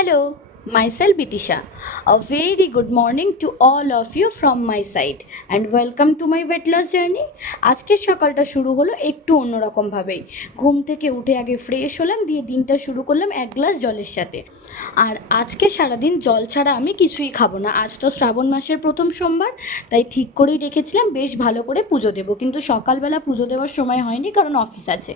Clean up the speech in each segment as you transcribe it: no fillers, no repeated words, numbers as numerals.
Hello, myself Bitisha. A very good morning to all of you from my side and welcome to my weight loss journey. আজকের সকালটা শুরু হলো একটু অন্যরকম ভাবেই। ঘুম থেকে উঠে আগে ফ্রেশ হলাম, দিয়ে দিনটা শুরু করলাম এক গ্লাস জলের সাথে। আর আজকে সারাদিন জল ছাড়া আমি কিছুই খাবো না। আজ তো শ্রাবণ মাসের প্রথম সোমবার, তাই ঠিক করেই রেখেছিলাম বেশ ভালো করে পুজো দেবো, কিন্তু সকালবেলা পুজো দেওয়ার সময় হয়নি, কারণ অফিস আছে।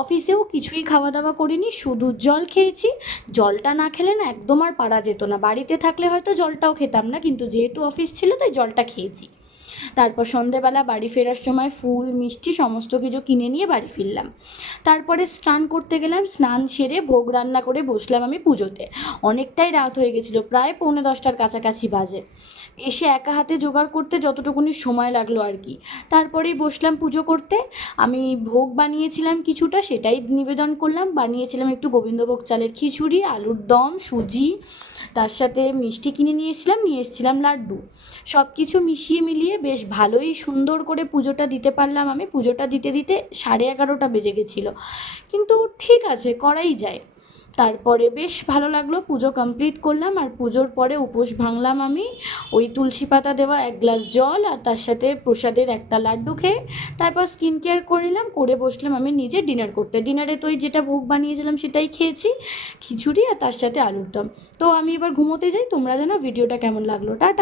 অফিসেও কিছুই খাওয়া দাওয়া করিনি, শুধু জল খেয়েছি। জলটা না খেলে না একদম আর পারা যেত না। বাড়িতে থাকলে হয়তো জলটাও খেতাম না, কিন্তু যেহেতু অফিস ছিল তাই জলটা খেয়েছি। তারপর সন্ধেবেলা বাড়ি ফেরার সময় ফুল মিষ্টি সমস্ত কিছু কিনে নিয়ে বাড়ি ফিরলাম। তারপরে স্নান করতে গেলাম, স্নান সেরে ভোগ রান্না করে বসলাম আমি পুজোতে। অনেকটাই রাত হয়ে গেছিলো, প্রায় 9:45-র কাছাকাছি বাজে। এসে একা হাতে জোগাড় করতে যতটুকুনি সময় লাগলো আর কি। তারপরেই বসলাম পুজো করতে। আমি ভোগ বানিয়েছিলাম কিছুটা, সেটাই নিবেদন করলাম। বানিয়েছিলাম একটু গোবিন্দভোগ চালের খিচুড়ি, আলুর দম, সুজি, তার সাথে মিষ্টি কিনে নিয়ে এসেছিলাম লাড্ডু। সব কিছু মিশিয়ে মিলিয়ে বেশ ভালোই সুন্দর করে পুজোটা দিতে পারলাম আমি। পুজোটা দিতে দিতে 11:30 বেজে গেছিলো, কিন্তু ঠিক আছে, করাই যায়। তারপরে বেশ ভালো লাগলো, পুজো কমপ্লিট করলাম। আর পুজোর পরে উপোস ভাঙলাম আমি ওই তুলসী পাতা দেওয়া 1 গ্লাস জল আর তার সাথে প্রসাদের একটা লাড্ডু খেয়ে। তারপর স্কিন কেয়ার করে নিলাম, করে বসলাম আমি নিজে ডিনার করতে। ডিনারে তো ওই যেটা ভোগ বানিয়েছিলাম সেটাই খেয়েছি, খিচুড়ি আর তার সাথে আলুর দম। তো আমি এবার ঘুমোতে যাই। তোমরা জানো ভিডিওটা কেমন লাগলো। টাটা।